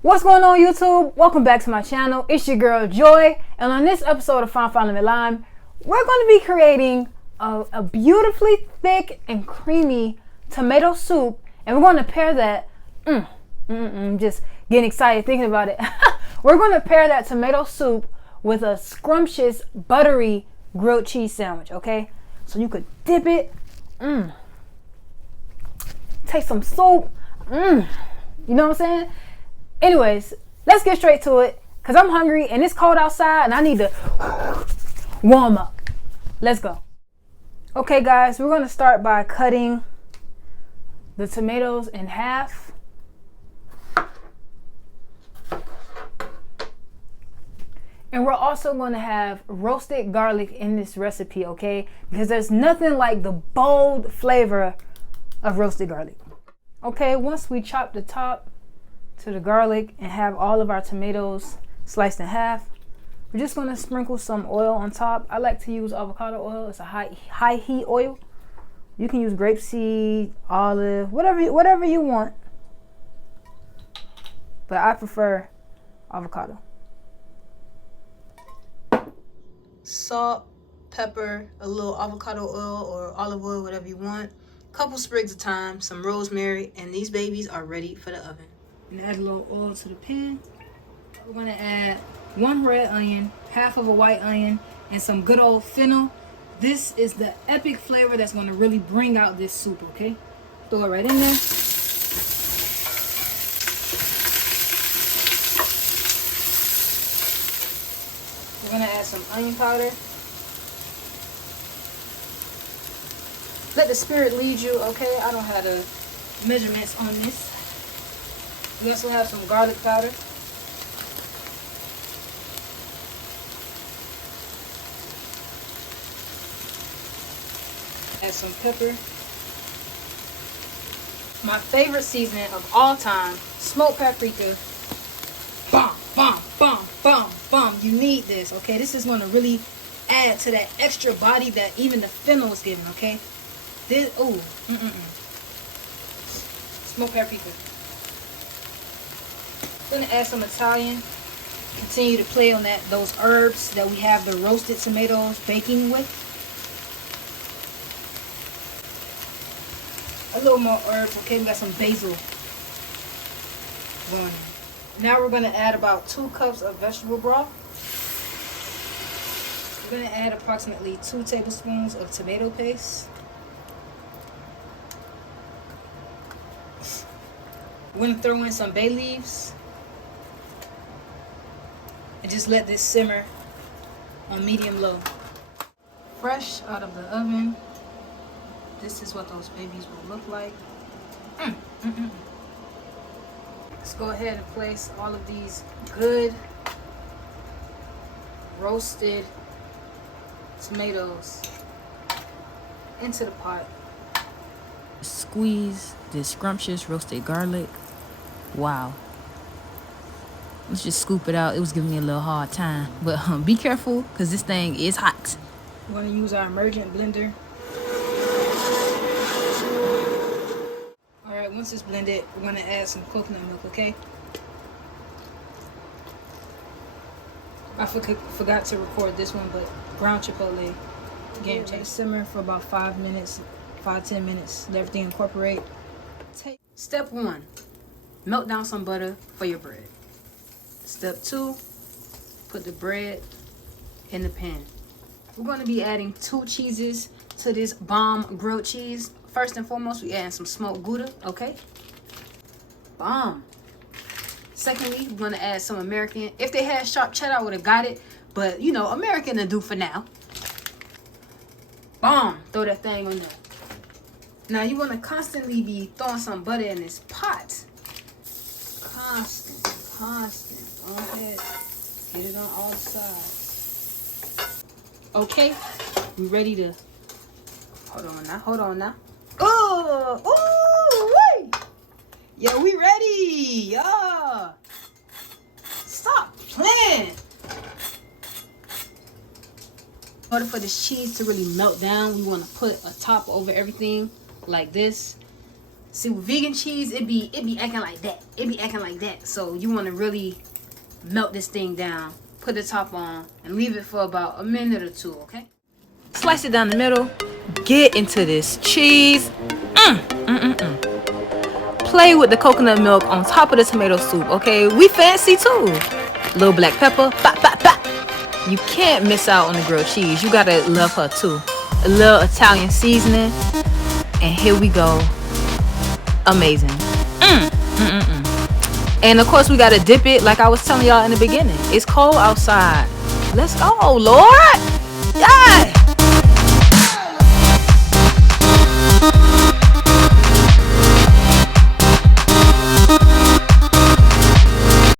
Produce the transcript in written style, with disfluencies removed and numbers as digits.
What's going on, YouTube? Welcome back to my channel. It's your girl Joy, and on this episode of Fine Lemon Lime, we're going to be creating a beautifully thick and creamy tomato soup, and we're going to pair that. Just getting excited thinking about it. We're going to pair that tomato soup with a scrumptious, buttery grilled cheese sandwich. Okay, so you could dip it. Take some soup. You know what I'm saying? Anyways, let's get straight to it because I'm hungry and it's cold outside and I need to warm up. Let's go. Okay, guys, we're going to start by cutting the tomatoes in half. And we're also going to have roasted garlic in this recipe, okay? Because there's nothing like the bold flavor of roasted garlic. Okay, once we chop the top to the garlic and have all of our tomatoes sliced in half, we're just going to sprinkle some oil on top. I like to use avocado oil. It's a high heat oil. You can use grapeseed, olive, whatever you want, but I prefer avocado. Salt, pepper, a little avocado oil or olive oil, whatever you want, couple sprigs of thyme, some rosemary, and these babies are ready for the oven. And add a little oil to the pan. We're going to add 1 red onion, half of a white onion, and some good old fennel. This is the epic flavor that's going to really bring out this soup, okay? Throw it right in there. We're going to add some onion powder. Let the spirit lead you, okay? I don't have the measurements on this. We also have some garlic powder. Add some pepper. My favorite seasoning of all time, smoked paprika. Bum, bum, bum, bum, bum. You need this, okay? This is going to really add to that extra body that even the fennel is giving, okay? This, smoked paprika. Gonna add some Italian. Continue to play on those herbs that we have the roasted tomatoes baking with. A little more herbs, okay? We got some basil going in. Now we're gonna add about 2 cups of vegetable broth. We're gonna add approximately 2 tablespoons of tomato paste. We're gonna throw in some bay leaves. And just let this simmer on medium-low. Fresh out of the oven. This is what those babies will look like. Let's go ahead and place all of these good roasted tomatoes into the pot. Squeeze this scrumptious roasted garlic. Wow. Let's just scoop it out. It was giving me a little hard time. But be careful because this thing is hot. We're going to use our emergent blender. Alright, once it's blended, we're going to add some coconut milk, okay? I forgot to record this one, but ground chipotle. Game changer. Simmer for about 5 minutes, 5-10 minutes. Let everything incorporate. Step 1. Melt down some butter for your bread. Step 2, put the bread in the pan. We're going to be adding 2 cheeses to this bomb grilled cheese. First and foremost, we add some smoked Gouda, okay? Bomb. Secondly, we're going to add some American. If they had sharp cheddar, I would have got it. But, you know, American will do for now. Bomb. Throw that thing on there. Now, you want to constantly be throwing some butter in this pot. Constant. Go ahead, get it on all sides. Okay, we ready to, hold on now. Oh, wait. Yo, we ready, yeah. Stop playing. In order for this cheese to really melt down, we want to put a top over everything like this. See, with vegan cheese, it be acting like that. It be acting like that. So you want to really melt this thing down, put the top on, and leave it for about a minute or two, okay? Slice it down the middle. Get into this cheese. Play with the coconut milk on top of the tomato soup, okay? We fancy too. Little black pepper. Bop, bop, bop. You can't miss out on the grilled cheese. You gotta love her too. A little Italian seasoning. And here we go. Amazing. And of course we gotta dip it like I was telling y'all in the beginning. It's cold outside. Let's go, Lord. Yeah.